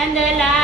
and the light.